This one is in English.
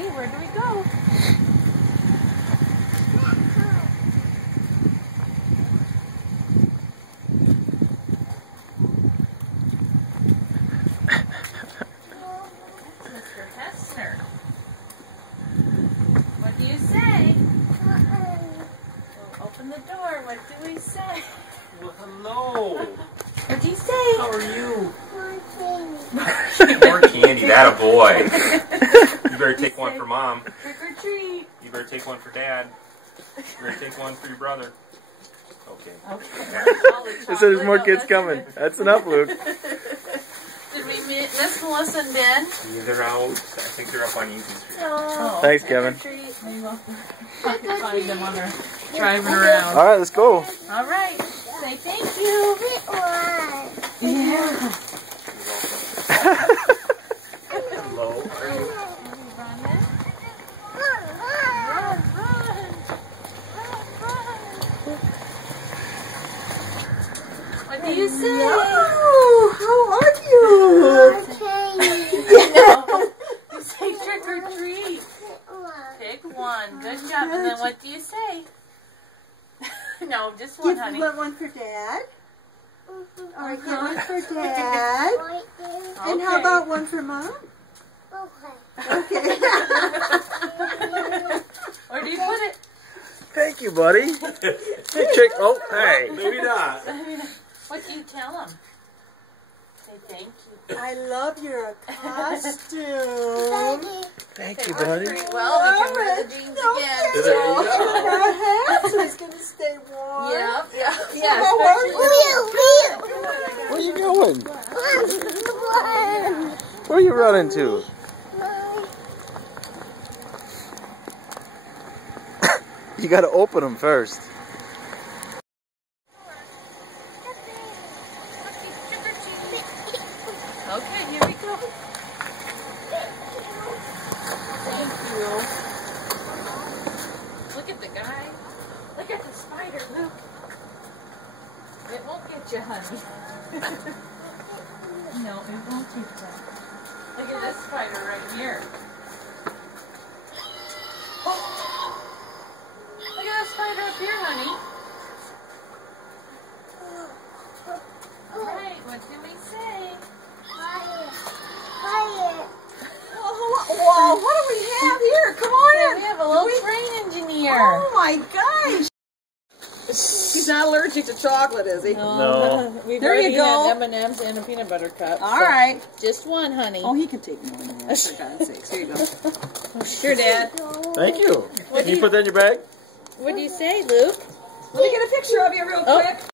Daddy. Where do we go? Mr. Hessner. What do you say? We'll open the door. What do we say? Well, hello. What do you say? How are you? More More candy, that a boy. You better take one for Mom. Trick or treat. You better take one for Dad. You better take one for your brother. Okay. Okay. It says there's more kids coming. That's enough, Luke. Did we miss Melissa and Ben? Yeah, they're out. I think they're up on Easy Street. Oh, Thanks, Kevin. Maybe we'll find them when they're driving around. All right, let's go. All right. Say thank you. Yeah. Hello. What do you say? How are you? No. You say trick or treat. Pick one. Good job. And then what do you say? No, just one, honey. You want one for Dad? All right, get one for Dad. And how about one for Mom? Okay. Where do you put it? Thank you, buddy. Hey, chick. Oh, hey. Maybe not. What do you tell them? Say thank you. I love your costume. Thank you, buddy. Pretty well. We can wear the jeans again. There you go. Our hat so it's going to stay warm. Yep. Yeah. Where are you going? Where are you running to? You got to open them first. Okay, here we go. Thank you. Look at the guy. Look at the spider, Luke. It won't get you, honey. No, it won't get you. Look at this spider right here. Oh. Look at that spider up here, honey. All right, what do we say? Whoa, what do we have here? Come on We in. have a little train engineer. Oh my gosh. He's not allergic to chocolate, is he? No. We've There you already go. had M&Ms and a peanut butter cup. All right. Just one, honey. Oh, he can take more than that, for God's sakes. Here you go. Sure, Dad. Thank you. What Can you put that in your bag? What do you say, Luke? Let me get a picture of you real Oh. quick.